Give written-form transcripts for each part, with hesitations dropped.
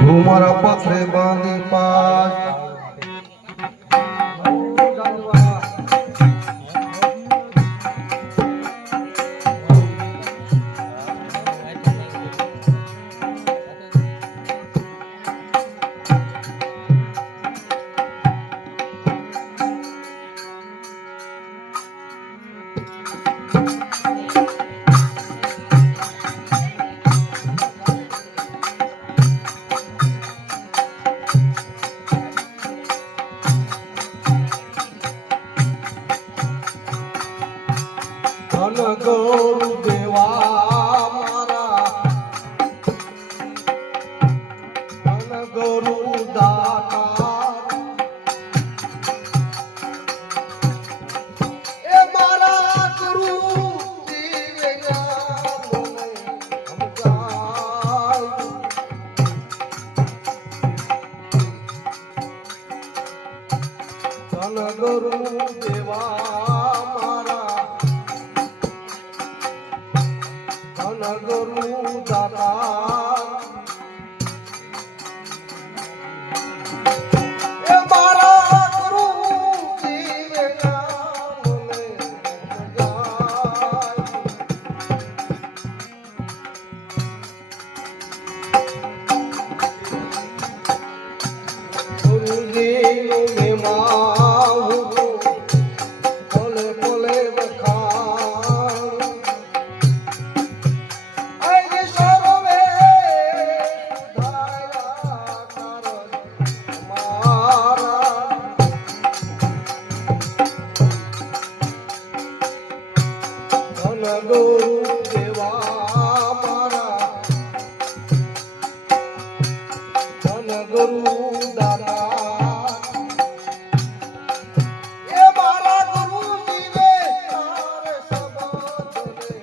હું મારા પથરે બાંધી પાજ ગોરુ દેવા મારા ગોરુ દાતા એ મારા ગુરુ ગોરુ દેવા ગોરુ દાતા એ મારા ગુરુ ગુરુજી ગોરુ દેવા મારા ધન ગુરુ દાતા એ મારા ગુરુ જીવે તારે સબાતને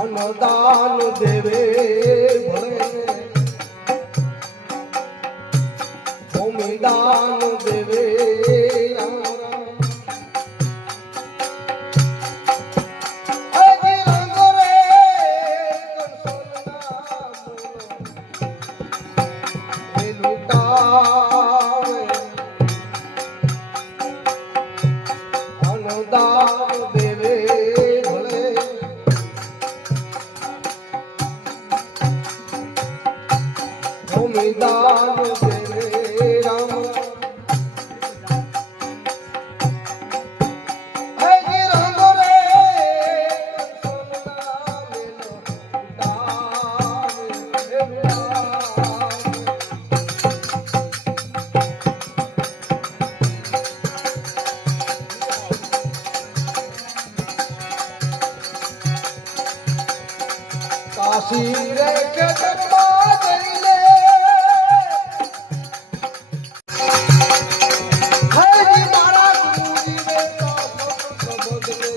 અનદાન દેવે દાન દેવે અનુદાન દેવે ભલે ભૂમિદાન દેવે રામ કાશી રે કે જગમાં જઈને હરી મારા ગુરુજી રે સબદલે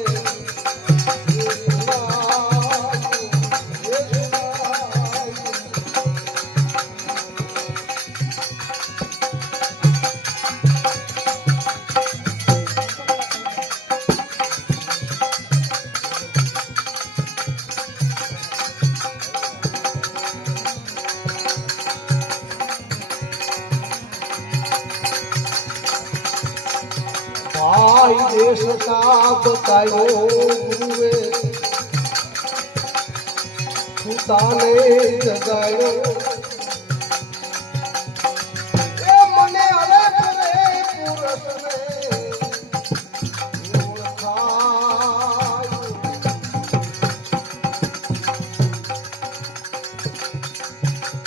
भाई देश का बतायो गुरुए पुताने जगायो ए मने अलग रे पुरुष ने ओळखायो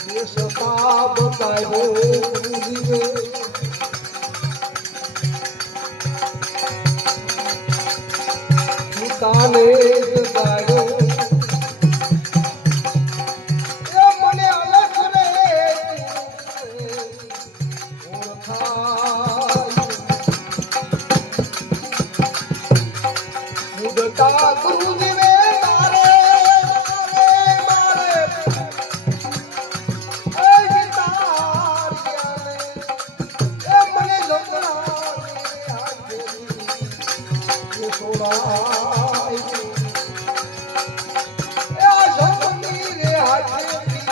देश का बतायो गुरुए ताने जगायो ए मने अलग रे ओळखायो मुदता गुरुजी वे मारे मारे ए गीतारिया ने ए मने लंगड़ा એ સોનાય એ જમની રે હાથેથી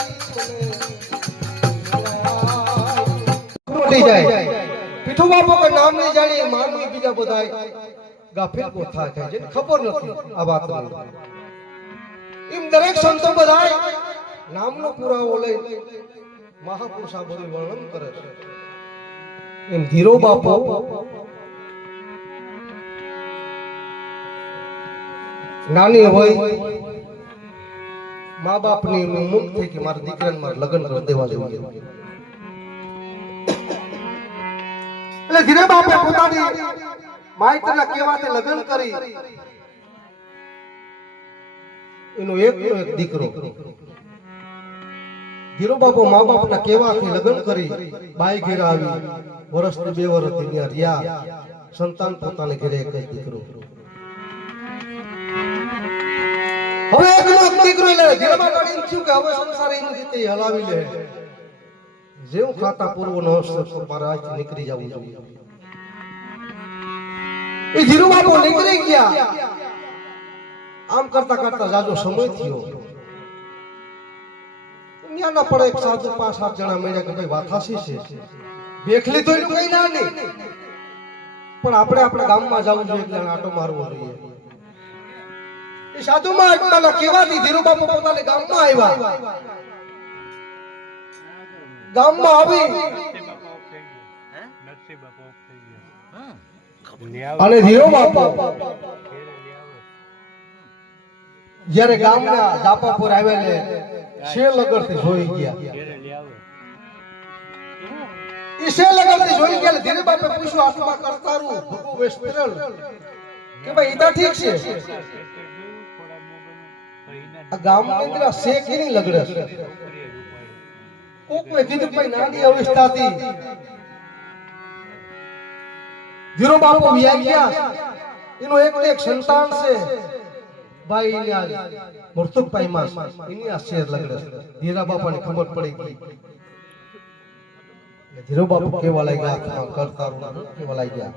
મને જાય પીઠો બાપો કે નામ નહીં જાણી માનવી બીજા બધાય ગાફેલ કોથા થાય જેને ખબર નથી આ વાતની એમ દરેક સંતો બધાય નામનો પુરાવો લઈ મહાપુરુષા બધું વર્ણન કરે છે એમ ધીરો બાપો નાની હોય મા બાપની મુખ થઈ કે મારા દીકરાને મારે લગ્ન કરી દેવા જોઈએ એટલે ધીરે બાપે પોતાની માઈતરના કહેવાથી લગ્ન કરી એનો એક દીકરો ધીરો બાપો મા બાપના કહેવાથી લગ્ન કરી બાઈ ઘેર આવી વર્ષથી 2 વર્ષથી ત્યાં રહ્યા સંતાન પોતાને ઘરે એક જ દીકરો હવે એકનો દીકરો એટલે ધીરે બાપા એમ થયું કે હવે સંસાર એની રીતે હલાવી લે જેવું ખાતા પૂર્વ નો મારા આજથી નીકળી જવું જોઈએ એ ધીરો બાપો નીકળી ગયા આમ કરતા કરતા જાજો સમય થયો ના પડે એક સાધુ 5-7 જણા મળ્યા કે ભાઈ વાત હાસી છે બેખલી તો એનું કઈ ના નહીં પણ આપણે આપણા ગામમાં જવું જોઈએ એટલે આટો મારવો જોઈએ એ સાધુમાં આટલા કેવાથી ધીરો બાપુ પોતાના ગામમાં આવ્યા ગામમાં આવી અને ધીરો બાપુ જ્યારે ગામના જાપાપુર આવેલે શેર લગડથી જોઈ ગયા ઈ શેર લગડથી જોઈ ગયા ધીરે બાપે પૂછ્યું આત્મા કરતારું ભગો વેસ્પિરલ કે ભાઈ ઈતા ઠીક છે આ ગામની અંદર શેર કેની લગડે છે કોક મે કીધું ભાઈ નાની અવસ્થાથી ધીરો બાપુ વ્યા ગયા એનો એક સંતાન છે ભાઈ ને મૃતક પાઈમાસ એની આ શેર લગડે ધીરા બાપાને ખબર પડી ગઈ ધીરો બાપુ કેવા લાગ્યા આત્મા કરતારું કેવા લાગ્યા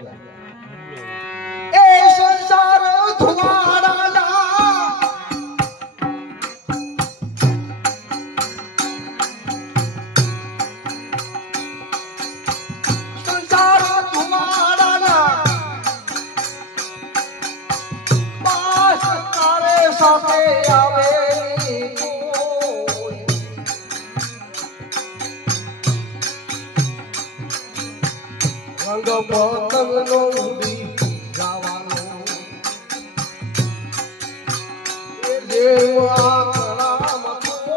એ સંસાર ધુવાડાના સંસાર ધુવાડાના પાસ તારે સાથે આવે રંગ પતંગનો ઉડી જવાનો એ દેવા કળામતો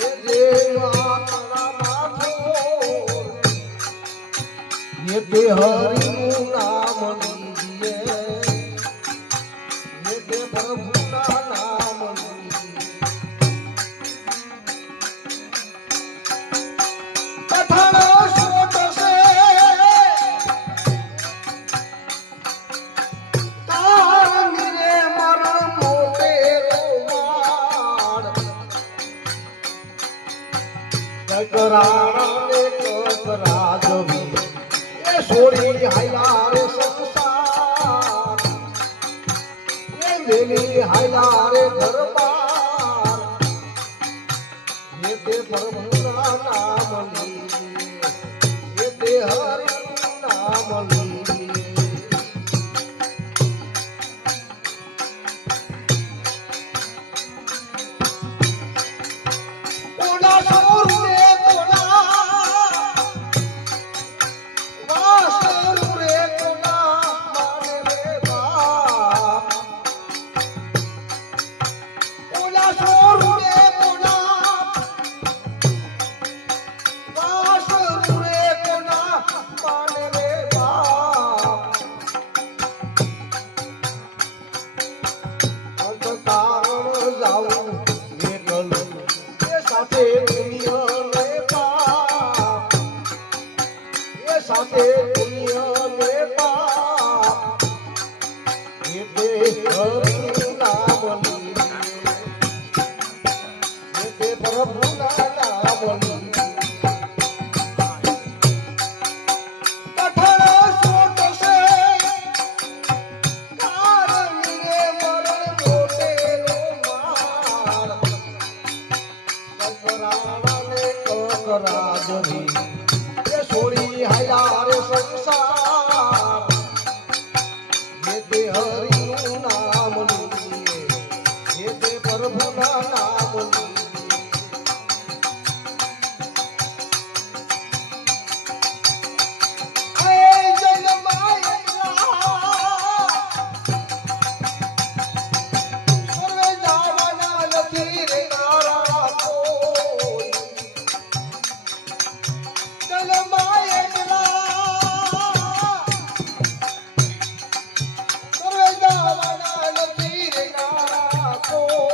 એ દેવા કળામતો એ તે હરિનું નામ લીજીએ એ તે પ્રભુના નામ કરાણે કતરા જવી એ સોરી હાયલા રે સંસાર એ મેલી હાયલા રે ઘરબાર એ તે પ્રભુના નામ લીજે એ તે હરિનું નામ લીજે ઓલા સોરું સાથે દુનિયા મે પાપ એ તે હરિનું નામ લીજે એ તે પ્રભુના નામ લીજે રાજરી એ છોડી હાયા રે સંસાર જે તે હરિનું નામ લીએ જે તે પ્રભુના